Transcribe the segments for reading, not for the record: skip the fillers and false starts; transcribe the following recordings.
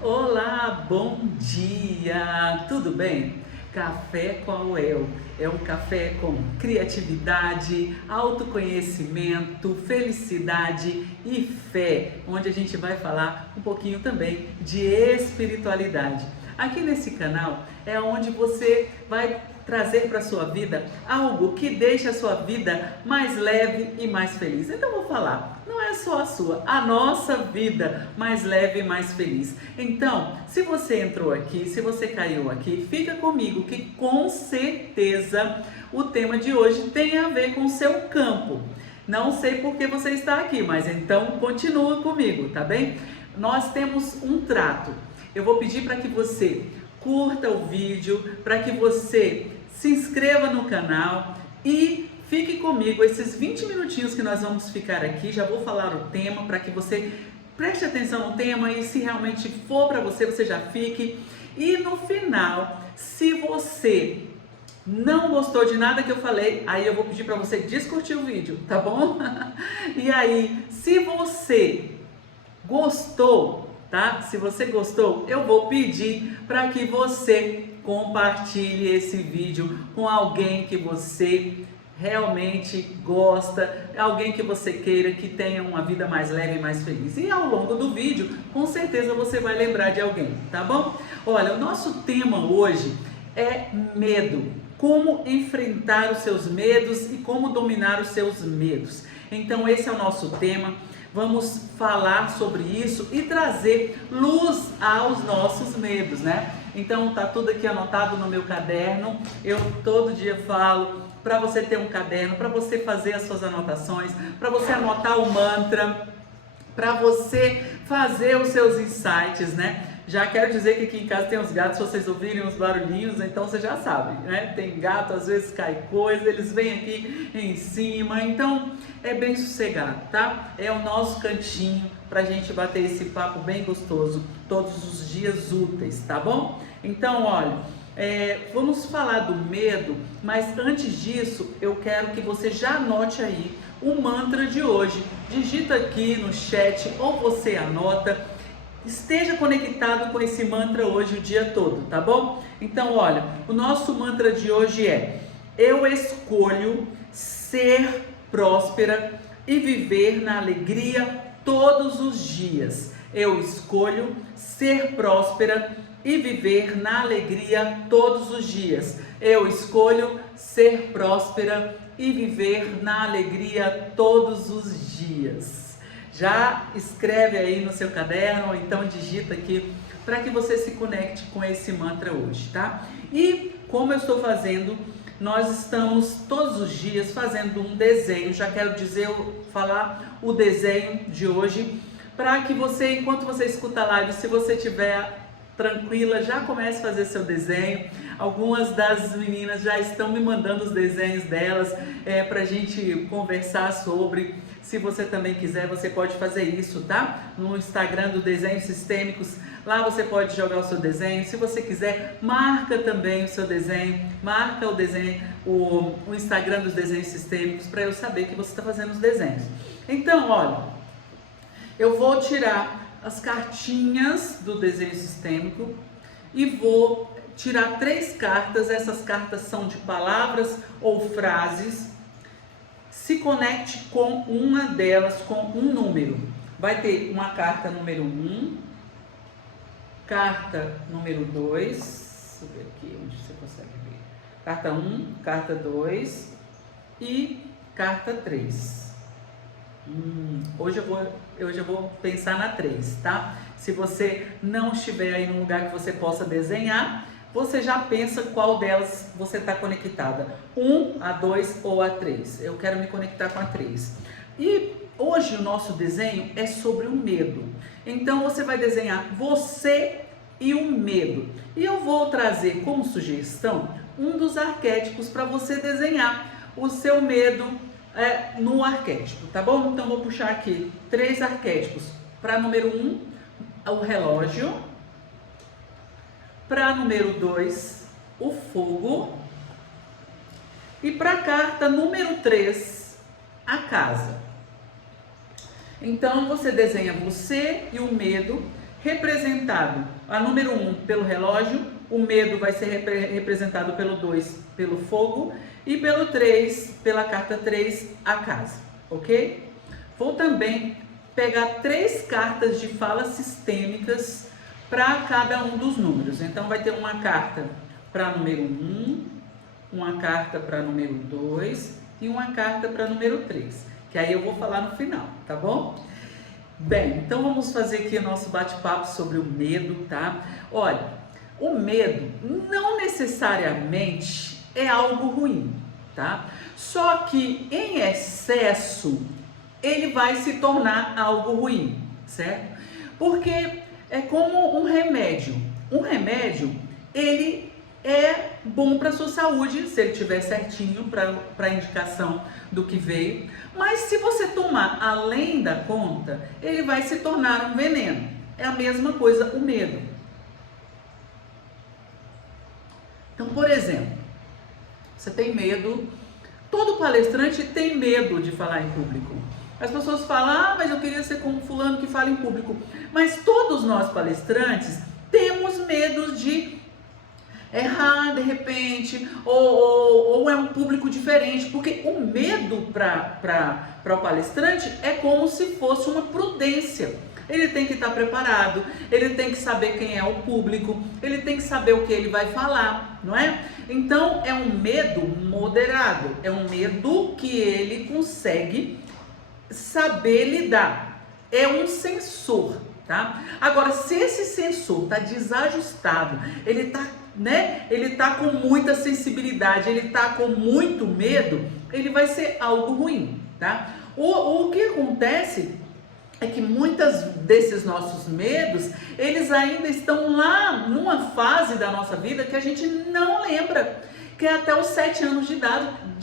Olá, bom dia! Tudo bem? Café com a UEL é um café com criatividade, autoconhecimento, felicidade e fé, onde a gente vai falar um pouquinho também de espiritualidade. Aqui nesse canal é onde você vai trazer para a sua vida algo que deixe a sua vida mais leve e mais feliz. Então vou falar, não é só a sua, a nossa vida mais leve e mais feliz. Então, se você entrou aqui, se você caiu aqui, fica comigo que com certeza o tema de hoje tem a ver com o seu campo. Não sei por que você está aqui, mas então continua comigo, tá bem? Nós temos um trato. Eu vou pedir para que você curta o vídeo, para que você se inscreva no canal e fique comigo esses 20 minutinhos que nós vamos ficar aqui. Já vou falar o tema para que você preste atenção no tema e se realmente for para você, você já fique. E no final, se você não gostou de nada que eu falei, aí eu vou pedir para você descurtir o vídeo, tá bom? E aí, se você gostou, tá? Se você gostou, eu vou pedir para que você compartilhe esse vídeo com alguém que você realmente gosta, alguém que você queira que tenha uma vida mais leve e mais feliz. E ao longo do vídeo, com certeza você vai lembrar de alguém, tá bom? Olha, o nosso tema hoje é medo. Como enfrentar os seus medos e como dominar os seus medos. Então esse é o nosso tema. Vamos falar sobre isso e trazer luz aos nossos medos, né? Então tá tudo aqui anotado no meu caderno. Eu todo dia falo para você ter um caderno, para você fazer as suas anotações, para você anotar o mantra, para você fazer os seus insights, né? Já quero dizer que aqui em casa tem os gatos, se vocês ouvirem os barulhinhos, então vocês já sabem, né? Tem gato, às vezes cai coisa, eles vêm aqui em cima, então é bem sossegado, tá? É o nosso cantinho pra gente bater esse papo bem gostoso todos os dias úteis, tá bom? Então, olha, vamos falar do medo, mas antes disso eu quero que você já anote aí o mantra de hoje. Digita aqui no chat ou você anota. Esteja conectado com esse mantra hoje o dia todo, tá bom? Então, olha, o nosso mantra de hoje é: eu escolho ser próspera e viver na alegria todos os dias. Eu escolho ser próspera e viver na alegria todos os dias. Eu escolho ser próspera e viver na alegria todos os dias. Já escreve aí no seu caderno ou então digita aqui para que você se conecte com esse mantra hoje, tá? E como eu estou fazendo, nós estamos todos os dias fazendo um desenho. Já quero dizer, falar o desenho de hoje para que você, enquanto você escuta a live, se você tiver tranquila, já comece a fazer seu desenho. Algumas das meninas já estão me mandando os desenhos delas para a gente conversar sobre. Se você também quiser, você pode fazer isso, tá? No Instagram do Desenhos Sistêmicos, lá você pode jogar o seu desenho. Se você quiser, marca também o seu desenho, marca o desenho, o Instagram dos Desenhos Sistêmicos, para eu saber que você está fazendo os desenhos. Então, olha, eu vou tirar as cartinhas do desenho sistêmico e vou tirar 3 cartas. Essas cartas são de palavras ou frases. Se conecte com uma delas, com um número. Vai ter uma carta número 1, carta número 2, deixa eu ver aqui onde você consegue ver. Carta 1, carta 2 e carta 3. Hoje eu vou pensar na 3, tá? Se você não estiver aí num lugar que você possa desenhar, você já pensa qual delas você está conectada. 1, a 2 ou a 3. Eu quero me conectar com a 3. E hoje o nosso desenho é sobre o medo. Então você vai desenhar você e o medo. E eu vou trazer como sugestão um dos arquétipos para você desenhar o seu medo no arquétipo, tá bom? Então vou puxar aqui 3 arquétipos. Para número 1, o relógio. Para número 2, o fogo. E para a carta número 3, a casa. Então você desenha você e o medo representado, a número 1 pelo relógio, o medo vai ser representado pelo 2 pelo fogo e pelo 3, pela carta 3, a casa, ok? Vou também pegar 3 cartas de falas sistêmicas para cada um dos números. Então vai ter uma carta para número 1, uma carta para número 2 e uma carta para número 3, que aí eu vou falar no final, tá bom? Bem, então vamos fazer aqui o nosso bate-papo sobre o medo, tá? Olha, o medo não necessariamente é algo ruim, tá? Só que em excesso ele vai se tornar algo ruim, certo? Porque é como um remédio. Um remédio, ele é bom para a sua saúde, se ele tiver certinho para a indicação do que veio. Mas se você tomar além da conta, ele vai se tornar um veneno. É a mesma coisa o medo. Então, por exemplo, você tem medo, todo palestrante tem medo de falar em público. As pessoas falam, ah, mas eu queria ser como fulano que fala em público. Mas todos nós palestrantes temos medo de errar de repente, ou é um público diferente, porque o medo para o palestrante é como se fosse uma prudência. Ele tem que estar preparado, ele tem que saber quem é o público, ele tem que saber o que ele vai falar, não é? Então é um medo moderado, é um medo que ele consegue saber lidar, é um sensor, tá? Agora, se esse sensor está desajustado, ele tá com muita sensibilidade, ele tá com muito medo, ele vai ser algo ruim, tá? O que acontece é que muitos desses nossos medos, eles ainda estão lá numa fase da nossa vida que a gente não lembra, que é até os 7 anos de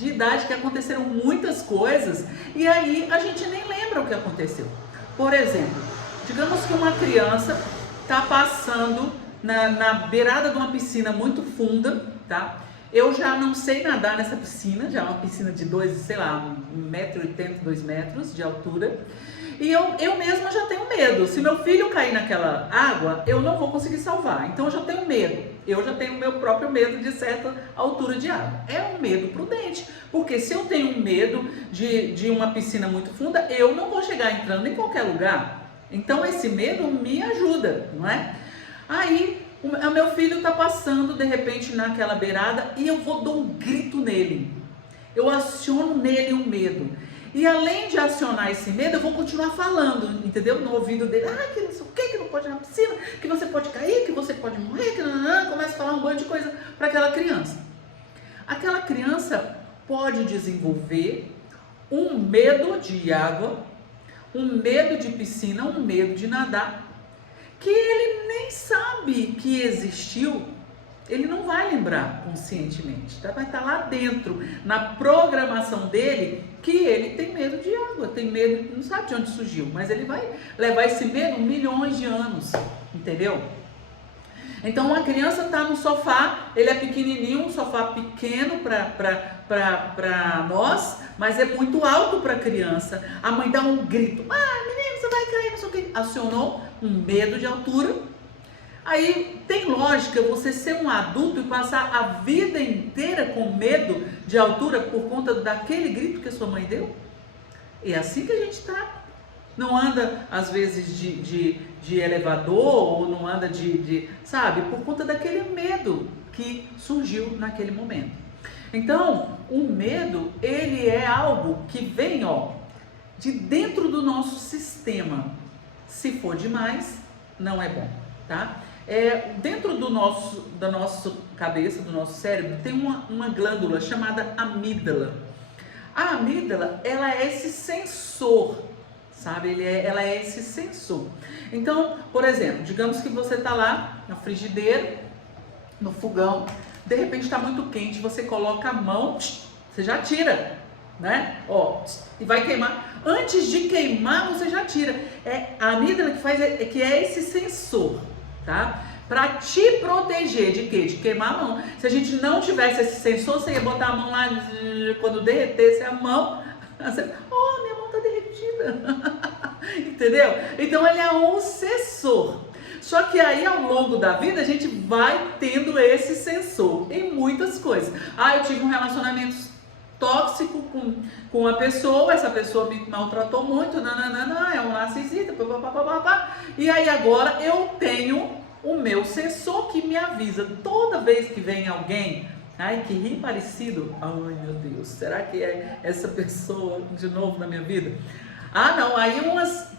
idade que aconteceram muitas coisas e aí a gente nem lembra o que aconteceu. Por exemplo, digamos que uma criança está passando na beirada de uma piscina muito funda, tá? Eu já não sei nadar nessa piscina, já é uma piscina de 1,80m, 2 metros de altura. E eu mesma já tenho medo. Se meu filho cair naquela água, eu não vou conseguir salvar. Então eu já tenho medo. Eu já tenho o meu próprio medo de certa altura de água. É um medo prudente. Porque se eu tenho medo de uma piscina muito funda, eu não vou chegar entrando em qualquer lugar. Então esse medo me ajuda, não é? Aí o meu filho está passando de repente naquela beirada e eu vou dar um grito nele. Eu aciono nele o medo. E além de acionar esse medo, eu vou continuar falando, entendeu? No ouvido dele, que não sei o que não pode ir na piscina, que você pode cair, que você pode morrer, que não, começa a falar um monte de coisa para aquela criança. Aquela criança pode desenvolver um medo de água, um medo de piscina, um medo de nadar, que ele nem sabe que existiu. Ele não vai lembrar conscientemente, tá? Vai estar lá dentro, na programação dele, que ele tem medo de água, tem medo, não sabe de onde surgiu, mas ele vai levar esse medo milhões de anos, entendeu? Então uma criança está no sofá, ele é pequenininho, um sofá pequeno para nós, mas é muito alto para a criança. A mãe dá um grito, menino, você vai cair, não sei o que. Acionou um medo de altura. Aí tem lógica você ser um adulto e passar a vida inteira com medo de altura por conta daquele grito que a sua mãe deu? É assim que a gente está. Não anda, às vezes, de elevador, ou não anda sabe? Por conta daquele medo que surgiu naquele momento. Então, o medo, ele é algo que vem, de dentro do nosso sistema. Se for demais, não é bom, tá? Dentro da nossa cabeça, do nosso cérebro, tem uma glândula chamada amígdala. A amígdala, ela é esse sensor, sabe? Ela é esse sensor. Então, por exemplo, digamos que você está lá na frigideira, no fogão, de repente está muito quente, você coloca a mão, você já tira, né? E vai queimar. Antes de queimar, você já tira. É a amígdala que faz, que é esse sensor, tá? Para te proteger de quê? De queimar a mão. Se a gente não tivesse esse sensor, você ia botar a mão lá, quando derretesse a mão, você, minha mão tá derretida. Entendeu? Então ele é um sensor. Só que aí ao longo da vida a gente vai tendo esse sensor em muitas coisas. Eu tive um relacionamento tóxico com uma pessoa, essa pessoa me maltratou muito, é um narcisista, papapá. E aí agora eu tenho o meu sensor que me avisa toda vez que vem alguém. Ai, que rim parecido. Ai, meu Deus, será que é essa pessoa de novo na minha vida? Não, aí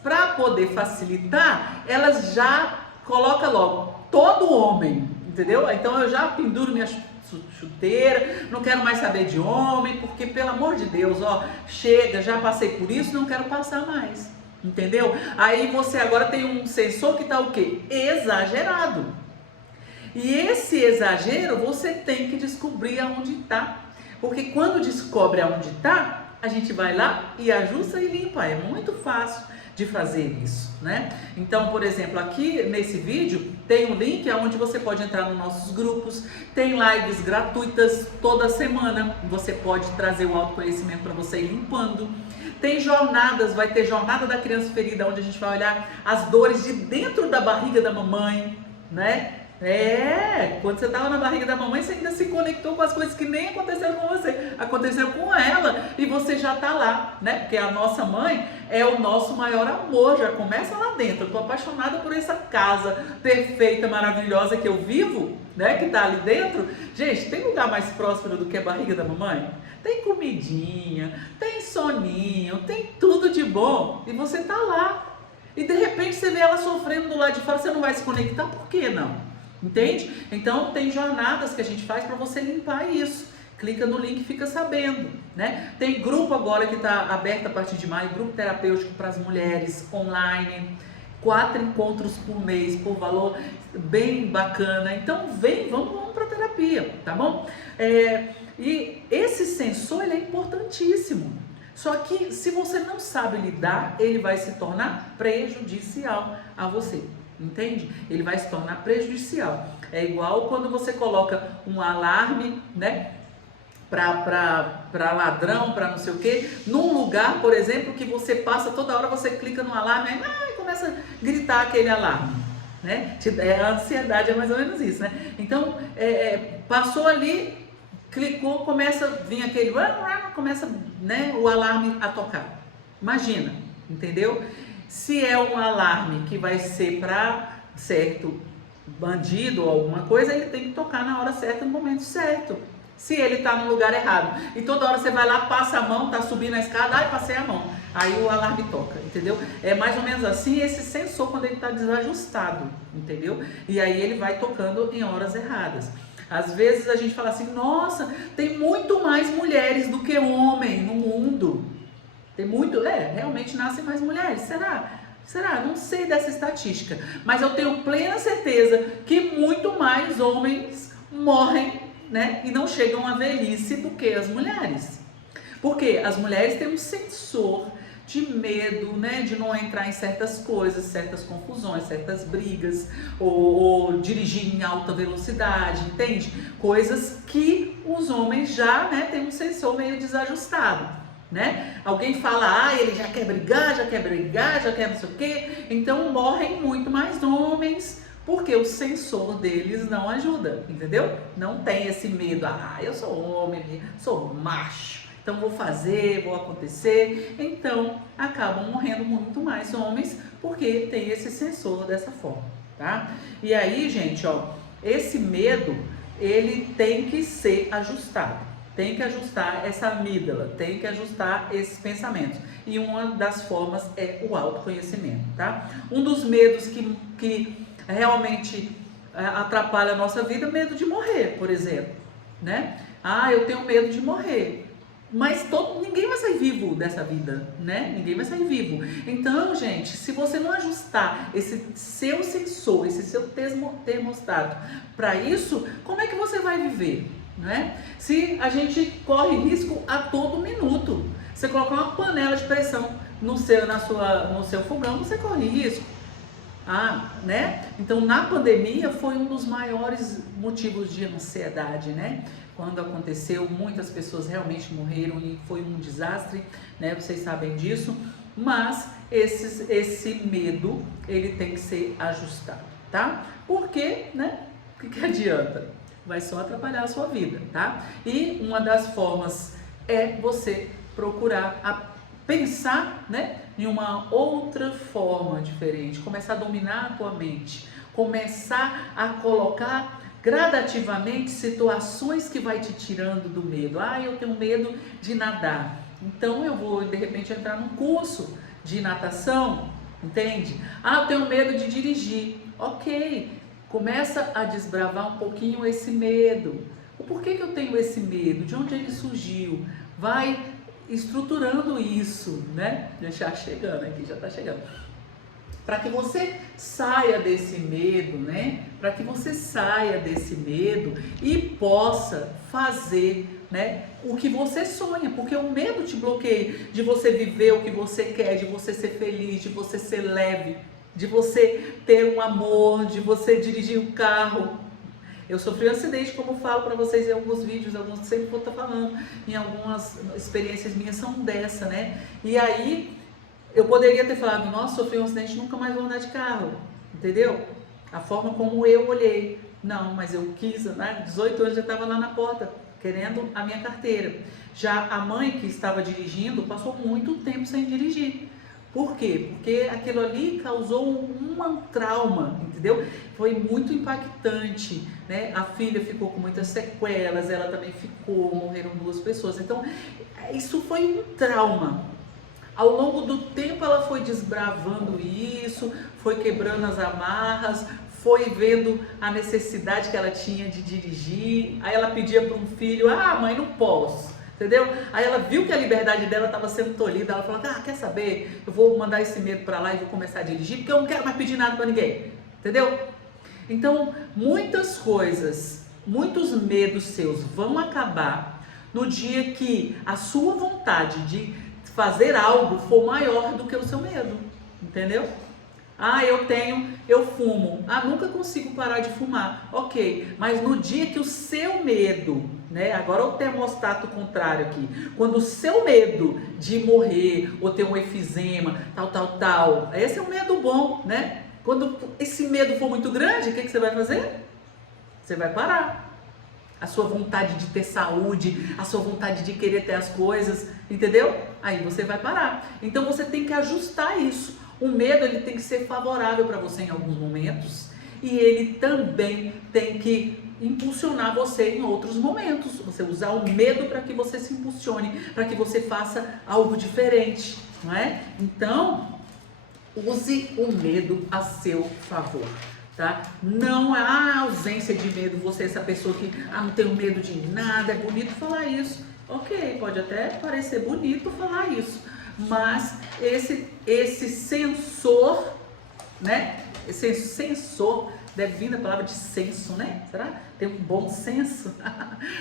para poder facilitar, elas já colocam logo todo homem, entendeu? Então eu já penduro minha chuteira, não quero mais saber de homem, porque pelo amor de Deus, chega, já passei por isso, não quero passar mais, entendeu? Aí você agora tem um sensor que tá o quê? Exagerado. E esse exagero você tem que descobrir aonde tá, porque quando descobre aonde tá, a gente vai lá e ajusta e limpa. É muito fácil de fazer isso, né? Então, por exemplo, aqui nesse vídeo tem um link onde você pode entrar nos nossos grupos, tem lives gratuitas toda semana, você pode trazer o autoconhecimento para você ir limpando. Tem jornadas, vai ter jornada da criança ferida, onde a gente vai olhar as dores de dentro da barriga da mamãe, né? Quando você estava na barriga da mamãe, você ainda se conectou com as coisas que nem aconteceram com você, aconteceu com ela, e você já está lá, né? Porque a nossa mãe é o nosso maior amor, já começa lá dentro. Eu tô apaixonada por essa casa perfeita, maravilhosa que eu vivo, né? Que tá ali dentro. Gente, tem lugar mais próspero do que a barriga da mamãe? Tem comidinha, tem soninho, tem tudo de bom, e você tá lá. E de repente você vê ela sofrendo do lado de fora, você não vai se conectar, por que não? Entende? Então tem jornadas que a gente faz para você limpar isso. Clica no link e fica sabendo, né? Tem grupo agora que está aberto a partir de maio, grupo terapêutico para as mulheres, online, 4 encontros por mês, por valor bem bacana. Então vamos para terapia, tá bom? E esse sensor, ele é importantíssimo. Só que se você não sabe lidar, ele vai se tornar prejudicial a você. Entende? Ele vai se tornar prejudicial. É igual quando você coloca um alarme, né? Para ladrão, para não sei o que, num lugar, por exemplo, que você passa toda hora, você clica no alarme e começa a gritar aquele alarme, né? A ansiedade é mais ou menos isso, né? Então, passou ali, clicou, começa a vir aquele, começa, né, o alarme a tocar. Imagina, entendeu? Se é um alarme que vai ser para certo bandido ou alguma coisa, ele tem que tocar na hora certa, no momento certo. Se ele está no lugar errado e toda hora você vai lá, passa a mão, tá subindo a escada, passei a mão, aí o alarme toca, entendeu? É mais ou menos assim esse sensor quando ele está desajustado, entendeu? E aí ele vai tocando em horas erradas. Às vezes a gente fala assim, nossa, tem muito mais mulheres do que homem no mundo. Tem muito, realmente nascem mais mulheres, será? Não sei dessa estatística, mas eu tenho plena certeza que muito mais homens morrem, né, e não chegam à velhice do que as mulheres. Porque as mulheres têm um sensor de medo, né, de não entrar em certas coisas, certas confusões, certas brigas, ou dirigir em alta velocidade, entende? Coisas que os homens já, né, têm um sensor meio desajustado. Né? Alguém fala, ele já quer brigar, já quer não sei o quê, então morrem muito mais homens, porque o sensor deles não ajuda, entendeu? Não tem esse medo, eu sou homem, sou macho, então vou fazer, vou acontecer, então acabam morrendo muito mais homens, porque tem esse sensor dessa forma, tá? E aí, gente, esse medo, ele tem que ser ajustado. Tem que ajustar essa amígdala, tem que ajustar esses pensamentos. E uma das formas é o autoconhecimento, tá? Um dos medos que realmente atrapalha a nossa vida é o medo de morrer, por exemplo, né? Eu tenho medo de morrer. Mas ninguém vai sair vivo dessa vida, né? Ninguém vai sair vivo. Então, gente, se você não ajustar esse seu sensor, esse seu termostato para isso, como é que você vai viver? Não é? Se a gente corre risco a todo minuto, você colocar uma panela de pressão no seu fogão, você corre risco. Né? Então, na pandemia foi um dos maiores motivos de ansiedade, né? Quando aconteceu, muitas pessoas realmente morreram e foi um desastre, né? Vocês sabem disso, mas esse medo, ele tem que ser ajustado. tá? Porque, né? O que adianta? Vai só atrapalhar a sua vida, tá? E uma das formas é você procurar pensar, né, em uma outra forma diferente, começar a dominar a tua mente, começar a colocar gradativamente situações que vai te tirando do medo. Ah, eu tenho medo de nadar, então eu vou de repente entrar num curso de natação, entende? Ah, eu tenho medo de dirigir. Ok, começa a desbravar um pouquinho esse medo. O porquê que eu tenho esse medo? De onde ele surgiu? Vai estruturando isso, né? Já chegando aqui, já está chegando. Para que você saia desse medo, né? Para que você saia desse medo e possa fazer, né, o que você sonha, porque o medo te bloqueia de você viver o que você quer, de você ser feliz, de você ser leve, de você ter um amor, de você dirigir um carro. Eu sofri um acidente, como eu falo para vocês em alguns vídeos, alguns sempre vou estar falando, em algumas experiências minhas são dessa, né? E aí eu poderia ter falado, nossa, sofri um acidente, nunca mais vou andar de carro, entendeu? A forma como eu olhei. Não, mas eu quis, né? 18 anos já estava lá na porta, querendo a minha carteira. Já a mãe que estava dirigindo passou muito tempo sem dirigir. Por quê? Porque aquilo ali causou um trauma, entendeu? Foi muito impactante, né? A filha ficou com muitas sequelas, ela também ficou, morreram 2 pessoas. Então, isso foi um trauma. Ao longo do tempo ela foi desbravando isso, foi quebrando as amarras, foi vendo a necessidade que ela tinha de dirigir. Aí ela pedia para um filho, ah mãe, não posso. Entendeu? Aí ela viu que a liberdade dela estava sendo tolhida, ela falou, ah, quer saber? Eu vou mandar esse medo para lá e vou começar a dirigir, porque eu não quero mais pedir nada para ninguém. Entendeu? Então, muitas coisas, muitos medos seus vão acabar no dia que a sua vontade de fazer algo for maior do que o seu medo. Entendeu? Ah, eu fumo. Ah, nunca consigo parar de fumar. Ok, mas no dia que o seu medo, né? Agora o termostato contrário aqui. Quando o seu medo de morrer ou ter um efizema, tal, esse é um medo bom, né? Quando esse medo for muito grande, o que você vai fazer? Você vai parar. A sua vontade de ter saúde, a sua vontade de querer ter as coisas, entendeu? Aí você vai parar. Então você tem que ajustar isso. O medo ele tem que ser favorável para você em alguns momentos e ele também tem que impulsionar você em outros momentos. Você usar o medo para que você se impulsione, para que você faça algo diferente, não é? Então, use o medo a seu favor. Tá? Não há ausência de medo, você é essa pessoa que não tenho medo de nada, é bonito falar isso. Ok, pode até parecer bonito falar isso, mas esse sensor, né? Esse sensor deve vir da palavra de senso, né? Será? Tem um bom senso?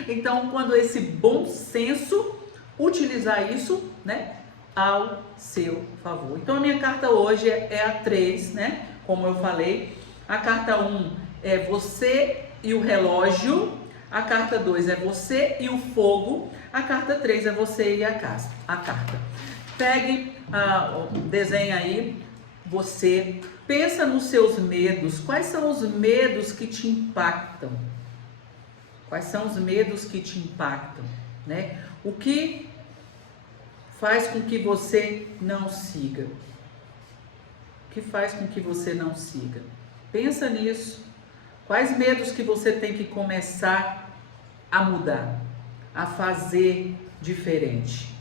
Então, quando esse bom senso utilizar isso, né? Ao seu favor. Então, a minha carta hoje é a 3, né? Como eu falei. A carta 1 é você e o relógio. A carta 2 é você e o fogo. A carta 3 é você e a carta. Pegue, desenha aí, você pensa nos seus medos. Quais são os medos que te impactam? Quais são os medos que te impactam, né? O que faz com que você não siga? O que faz com que você não siga? Pensa nisso. Quais medos que você tem que começar a mudar, a fazer diferente?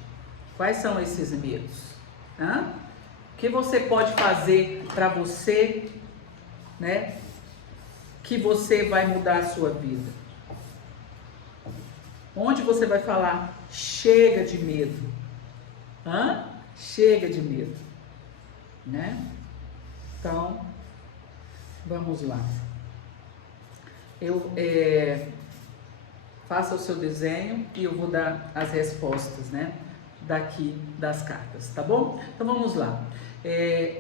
Quais são esses medos? O que você pode fazer para você, né? Que você vai mudar a sua vida? Onde você vai falar, chega de medo? Chega de medo, né? Então, vamos lá. Faça o seu desenho e eu vou dar as respostas, né? Daqui das cartas, tá bom? Então vamos lá.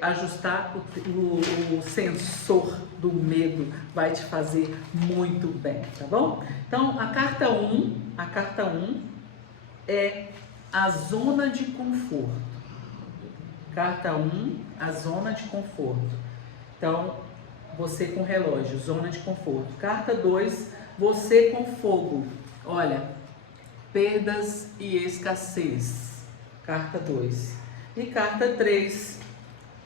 Ajustar o sensor do medo vai te fazer muito bem, tá bom? Então a carta 1 é a zona de conforto. Carta 1, a zona de conforto. Então, você com relógio, zona de conforto. Carta 2, você com fogo. Olha, perdas e escassez. Carta 2. E carta 3,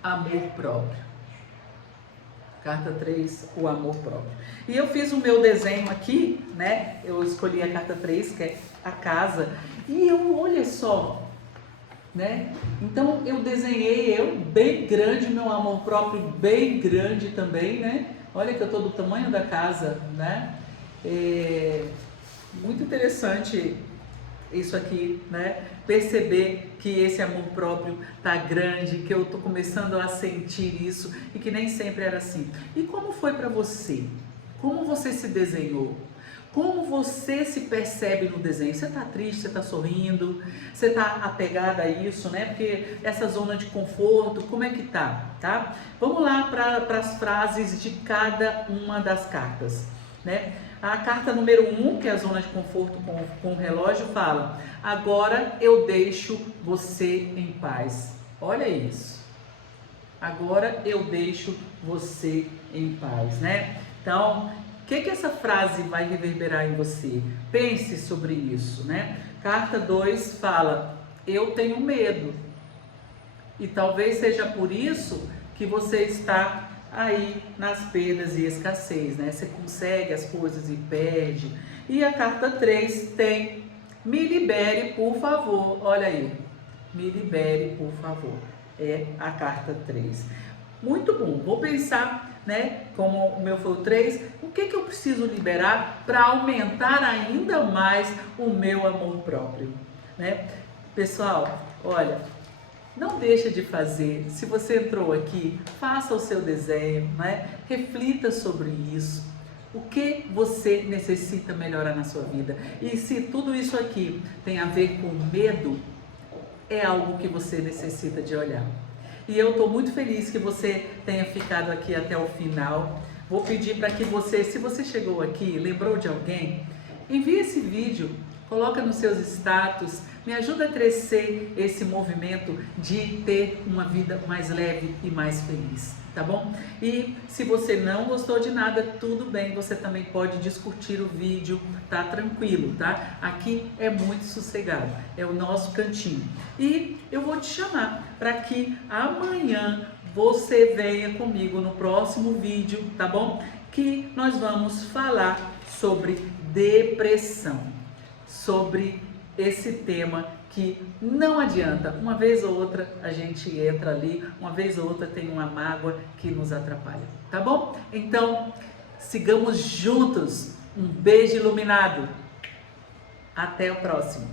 amor próprio. Carta 3, o amor próprio. E eu fiz o meu desenho aqui, né? Eu escolhi a carta 3, que é a casa. E olha só, né? Então eu desenhei bem grande, meu amor próprio bem grande também, né? Olha que eu tô do tamanho da casa, né? Muito interessante isso aqui, né? Perceber que esse amor próprio tá grande, que eu tô começando a sentir isso e que nem sempre era assim. E como foi para você? Como você se desenhou? Como você se percebe no desenho? Você tá triste, você tá sorrindo, você tá apegada a isso, né? Porque essa zona de conforto, como é que tá? Vamos lá para as frases de cada uma das cartas, né? A carta número 1, que é a zona de conforto com o relógio, fala: agora eu deixo você em paz. Olha isso. Agora eu deixo você em paz, né? Então, o que essa frase vai reverberar em você? Pense sobre isso, né? Carta 2 fala: eu tenho medo. E talvez seja por isso que você está aí nas perdas e escassez, né? Você consegue as coisas e perde. E a carta 3 tem: me libere, por favor. Olha aí, me libere, por favor. É a carta 3. Muito bom, vou pensar, né? Como o meu foi o 3, o que eu preciso liberar para aumentar ainda mais o meu amor próprio, né? Pessoal, olha, não deixa de fazer. Se você entrou aqui, faça o seu desenho, né? Reflita sobre isso. O que você necessita melhorar na sua vida? E se tudo isso aqui tem a ver com medo, é algo que você necessita de olhar. E eu estou muito feliz que você tenha ficado aqui até o final. Vou pedir para que você, se você chegou aqui, lembrou de alguém, envie esse vídeo, coloca nos seus status, me ajuda a crescer esse movimento de ter uma vida mais leve e mais feliz, tá bom? E se você não gostou de nada, tudo bem, você também pode discutir o vídeo, tá tranquilo, tá? Aqui é muito sossegado, é o nosso cantinho. E eu vou te chamar para que amanhã você venha comigo no próximo vídeo, tá bom? Que nós vamos falar sobre depressão, sobre esse tema que não adianta, uma vez ou outra a gente entra ali, uma vez ou outra tem uma mágoa que nos atrapalha, tá bom? Então, sigamos juntos, um beijo iluminado, até o próximo.